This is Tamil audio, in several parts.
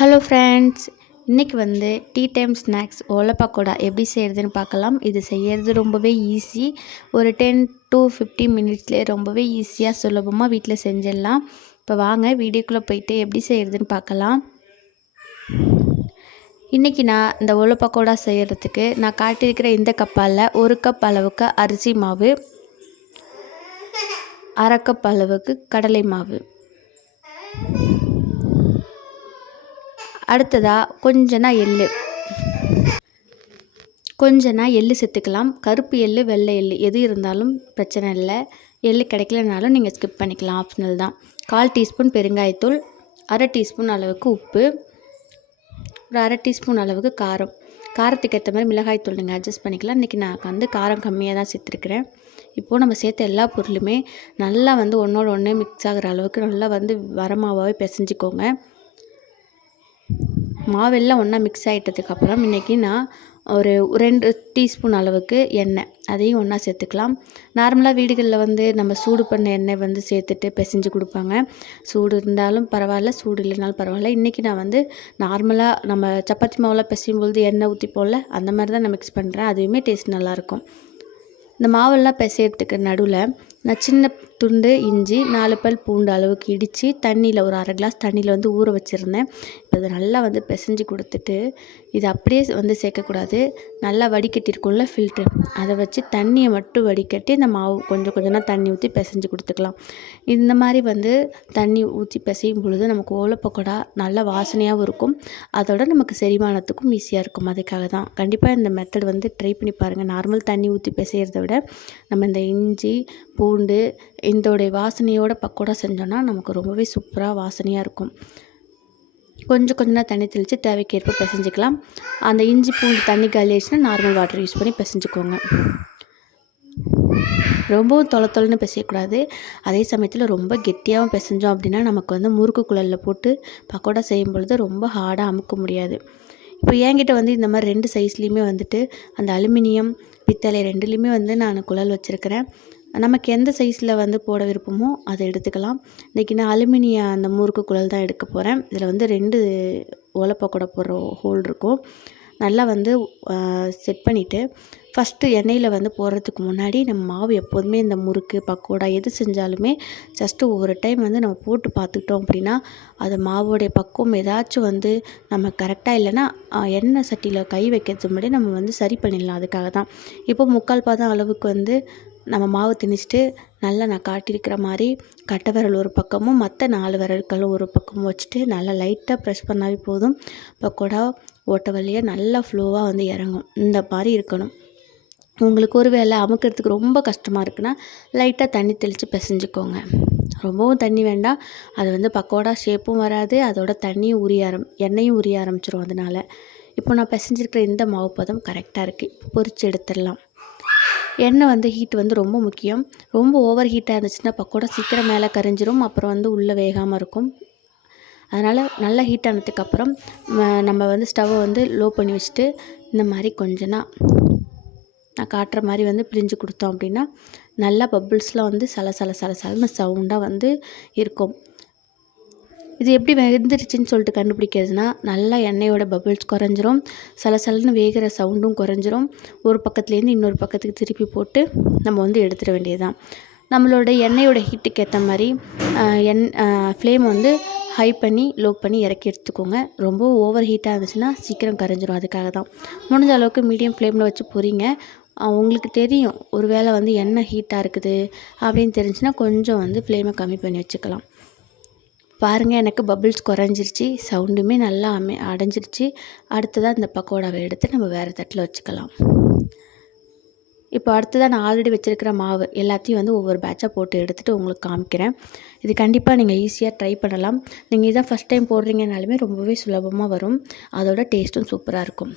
ஹலோ ஃப்ரெண்ட்ஸ், இன்றைக்கி வந்து டீ டைம் ஸ்நாக்ஸ் ஓலை பக்கோடா எப்படி செய்கிறதுன்னு பார்க்கலாம். இது செய்கிறது ரொம்பவே ஈஸி. ஒரு 10 to 15 மினிட்ஸ்லேயே ரொம்பவே ஈஸியாக சுலபமாக வீட்டில் செஞ்சிடலாம். இப்போ வாங்க வீடியோக்குள்ளே போயிட்டு எப்படி செய்கிறதுன்னு பார்க்கலாம். இன்றைக்கி நான் இந்த ஓலை பக்கோடா செய்கிறதுக்கு நான் காட்டியிருக்கிற இந்த கப்பால் 1 கப் அளவுக்கு அரிசி மாவு, 1/2 கப் அளவுக்கு கடலை மாவு, அடுத்ததாக கொஞ்சம் எள்ளு சேர்த்துக்கலாம். கருப்பு எள்ளு, வெள்ளை எள்ளு எது இருந்தாலும் பிரச்சனை இல்லை. எள்ளு கிடைக்கலனாலும் நீங்கள் ஸ்கிப் பண்ணிக்கலாம், ஆப்ஷனல் தான். 1/4 டீஸ்பூன் பெருங்காயத்தூள், 1/2 டீஸ்பூன் அளவுக்கு உப்பு, ஒரு 1/2 டீஸ்பூன் அளவுக்கு காரம். காரத்துக்கு ஏற்ற மாதிரி மிளகாய்த்தூள் நீங்கள் அட்ஜஸ்ட் பண்ணிக்கலாம். இன்றைக்கி நான் வந்து காரம் கம்மியாக தான் சேர்த்துருக்குறேன். இப்போது நம்ம சேர்த்த எல்லா பொருளுமே நல்லா வந்து ஒன்றோட ஒன்று மிக்ஸ் ஆகிற அளவுக்கு நல்லா வந்து வரமாவே பிசைஞ்சிக்கோங்க. மாவெல்லாம் ஒன்றா மிக்ஸ் ஆகிட்டதுக்கப்புறம் இன்றைக்கி நான் ஒரு 2 டீஸ்பூன் அளவுக்கு எண்ணெய் அதையும் ஒன்றா சேர்த்துக்கலாம். நார்மலாக வீடுகளில் வந்து நம்ம சூடு பண்ண எண்ணெய் வந்து சேர்த்துட்டு பிசைஞ்சு கொடுப்பாங்க. சூடு இருந்தாலும் பரவாயில்ல, சூடு இல்லைனாலும் பரவாயில்ல. இன்றைக்கி நான் வந்து நார்மலாக நம்ம சப்பாத்தி மாவெல்லாம் பிசையும் பொழுது எண்ணெய் ஊற்றி போடல, அந்த மாதிரி தான் நான் மிக்ஸ் பண்ணுறேன். அதுவுமே டேஸ்ட் நல்லாயிருக்கும். இந்த மாவெல்லாம் பிசையறதுக்கு நடுவில் நான் சின்ன துண்டு இஞ்சி, 4 பல் பூண்டு அளவுக்கு இடித்து தண்ணியில் ஒரு 1/2 கிளாஸ் தண்ணியில் வந்து ஊற வச்சுருந்தேன். இப்போ இதை நல்லா வந்து பிசைஞ்சு கொடுத்துட்டு, இது அப்படியே வந்து சேர்க்கக்கூடாது. நல்லா வடிகட்டிருக்கும்ல ஃபில்ட்ரு, அதை வச்சு தண்ணியை மட்டும் வடிகட்டி இந்த மாவு கொஞ்சம் கொஞ்சமாக தண்ணி ஊற்றி பிசைஞ்சு கொடுத்துக்கலாம். இந்த மாதிரி வந்து தண்ணி ஊற்றி பிசையும் பொழுது நமக்கு ஓலை பக்கோடா நல்ல வாசனையாகவும் இருக்கும். அதோட நமக்கு செரிமானத்துக்கும் ஈஸியாக இருக்கும். அதுக்காக தான் கண்டிப்பாக இந்த மெத்தட் வந்து ட்ரை பண்ணி பாருங்கள். நார்மல் தண்ணி ஊற்றி பிசைகிறத விட நம்ம இந்த இஞ்சி, பூண்டு இதோடைய வாசனையோட பக்கோடா செஞ்சோன்னா நமக்கு ரொம்பவே சூப்பராக வாசனையாக இருக்கும். கொஞ்சம் தண்ணி தெளித்து தேவைக்கேற்ப பிசைஞ்சிக்கலாம். அந்த இஞ்சி பூண்டு தண்ணி காலியாச்சுன்னா நார்மல் வாட்டர் யூஸ் பண்ணி பிசைஞ்சிக்கோங்க. ரொம்பவும் தொலைன்னு பிசையக்கூடாது. அதே சமயத்தில் ரொம்ப கெட்டியாகவும் பிசைஞ்சோம் அப்படின்னா நமக்கு வந்து முறுக்கு குழலில் போட்டு பக்கோடா செய்யும் பொழுது ரொம்ப ஹார்டாக அமுக்க முடியாது. இப்போ என்கிட்ட வந்து இந்த மாதிரி 2 சைஸ்லேயுமே வந்துட்டு அந்த அலுமினியம், பித்தளை 2லேயுமே வந்து நான் குழல் வச்சுருக்கிறேன். நமக்கு எந்த சைஸில் வந்து போட விருப்பமோ அதை எடுத்துக்கலாம். இன்றைக்கி நான் அலுமினிய அந்த முறுக்கு குழல் தான் எடுக்க போகிறேன். இதில் வந்து 2 ஓலை பக்கோடா போடுற ஹோல் இருக்கும். நல்லா வந்து செட் பண்ணிவிட்டு ஃபஸ்ட்டு எண்ணெயில் வந்து போடுறதுக்கு முன்னாடி நம்ம மாவு எப்போதுமே இந்த முறுக்கு, பக்கோடா எது செஞ்சாலுமே ஜஸ்ட்டு ஒவ்வொரு டைம் வந்து நம்ம போட்டு பார்த்துக்கிட்டோம் அப்படின்னா அது மாவோடைய பக்குவம் ஏதாச்சும் வந்து நம்ம கரெக்டாக இல்லைன்னா எண்ணெய் சட்டியில் கை வைக்கிறதுக்கு முன்னாடி நம்ம வந்து சரி பண்ணிடலாம். அதுக்காக தான். இப்போ 3/4 பாதம் அளவுக்கு வந்து நம்ம மாவு திணிச்சிட்டு நல்லா நான் காட்டியிருக்கிற மாதிரி கட்டை விரல் ஒரு பக்கமும் மற்ற 4 விரல்களும் ஒரு பக்கமும் வச்சுட்டு நல்லா லைட்டாக ப்ரெஸ் பண்ணாவே போதும். பக்கோடா ஓட்டை வழியாக நல்லா ஃப்ளோவாக வந்து இறங்கும். இந்த மாதிரி இருக்கணும். உங்களுக்கு ஒரு வேளை அமுக்கிறதுக்கு ரொம்ப கஷ்டமாக இருக்குன்னா லைட்டாக தண்ணி தெளித்து பிசைஞ்சிக்கோங்க. ரொம்பவும் தண்ணி வேண்டாம். அது வந்து பக்கோடா ஷேப்பும் வராது, அதோட தண்ணியும் எண்ணெயும் உரிய ஆரம்பிச்சிடும். அதனால் இப்போ நான் பிசைஞ்சிருக்கிற இந்த மாவு பதம் கரெக்டாக இருக்குது. இப்போ பொரித்து எடுத்துடலாம். எண்ணெய் வந்து ஹீட் வந்து ரொம்ப முக்கியம். ரொம்ப ஓவர் ஹீட்டாக இருந்துச்சுன்னா பக்கோடா சீக்கிரம் மேலே கரிஞ்சிரும், அப்புறம் வந்து உள்ளே வேகாமல் இருக்கும். அதனால் நல்லா ஹீட் ஆனதுக்கப்புறம் நம்ம வந்து ஸ்டவ்வை வந்து லோ பண்ணி வச்சுட்டு இந்த மாதிரி கொஞ்சம் நான் காட்டுற மாதிரி வந்து பிழிஞ்சு கொடுத்தோம் அப்படின்னா நல்லா பப்புள்ஸ்லாம் வந்து சலன்னு சவுண்டாக வந்து இருக்கும். இது எப்படி வெந்துருச்சுன்னு சொல்லிட்டு கண்டுபிடிக்கிறதுனா நல்லா எண்ணெயோட பபிள்ஸ் குறைஞ்சிரும், சலன்னு வேகிற சவுண்டும் குறைஞ்சிரும். ஒரு பக்கத்துலேருந்து இன்னொரு பக்கத்துக்கு திருப்பி போட்டு நம்ம வந்து எடுத்துட வேண்டியது தான். நம்மளோட எண்ணெயோட ஹீட்டுக்கு ஏற்ற மாதிரி ஃப்ளேம் வந்து ஹை பண்ணி லோ பண்ணி இறக்கி எடுத்துக்கோங்க. ரொம்ப ஓவர் ஹீட்டாக இருந்துச்சுன்னா சீக்கிரம் கரைஞ்சிரும். அதுக்காக தான் முடிஞ்ச அளவுக்கு மீடியம் ஃப்ளேமில் வச்சு பொரிங்க. உங்களுக்கு தெரியும் ஒரு வேளை வந்து எண்ணெய் ஹீட்டாக இருக்குது அப்படின்னு தெரிஞ்சுன்னா கொஞ்சம் வந்து ஃப்ளேமை கம்மி பண்ணி வச்சுக்கலாம். பாருங்கள், எனக்கு பபிள்ஸ் குறைஞ்சிருச்சு, சவுண்டுமே நல்லா அடைஞ்சிருச்சு. அடுத்ததாக இந்த பக்கோடாவை எடுத்து நம்ம வேறு தட்டில் வச்சுக்கலாம். இப்போ அடுத்ததாக நான் ஆல்ரெடி வச்சுருக்கிற மாவு எல்லாத்தையும் வந்து ஒவ்வொரு பேட்சாக போட்டு எடுத்துகிட்டு உங்களுக்கு காமிக்கிறேன். இது கண்டிப்பாக நீங்கள் ஈஸியாக ட்ரை பண்ணலாம். நீங்கள் இதான் ஃபஸ்ட் டைம் போடுறீங்கனாலுமே ரொம்பவே சுலபமாக வரும். அதோட டேஸ்ட்டும் சூப்பராக இருக்கும்.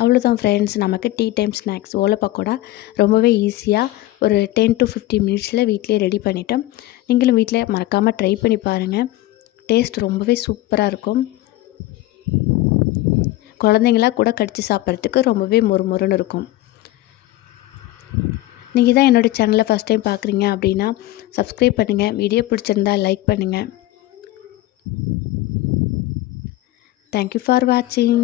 அவ்வளோதான் ஃப்ரெண்ட்ஸ், நமக்கு டீ டைம் ஸ்நாக்ஸ் ஓலை பக்கோடா ரொம்பவே ஈஸியாக ஒரு 10 to 15 மினிட்ஸில் வீட்டிலே ரெடி பண்ணிட்டோம். நீங்களும் வீட்டில் மறக்காமல் ட்ரை பண்ணி பாருங்கள். டேஸ்ட் ரொம்பவே சூப்பராக இருக்கும். குழந்தைங்களாம் கூட கடித்து சாப்பிட்றதுக்கு ரொம்பவே மொறுமொறுன்னு இருக்கும். நீங்கள் தான் என்னோடய சேனலை ஃபஸ்ட் டைம் பார்க்குறீங்க அப்படின்னா சப்ஸ்கிரைப் பண்ணுங்கள். வீடியோ பிடிச்சிருந்தா லைக் பண்ணுங்கள். தேங்க் யூ ஃபார் வாட்சிங்.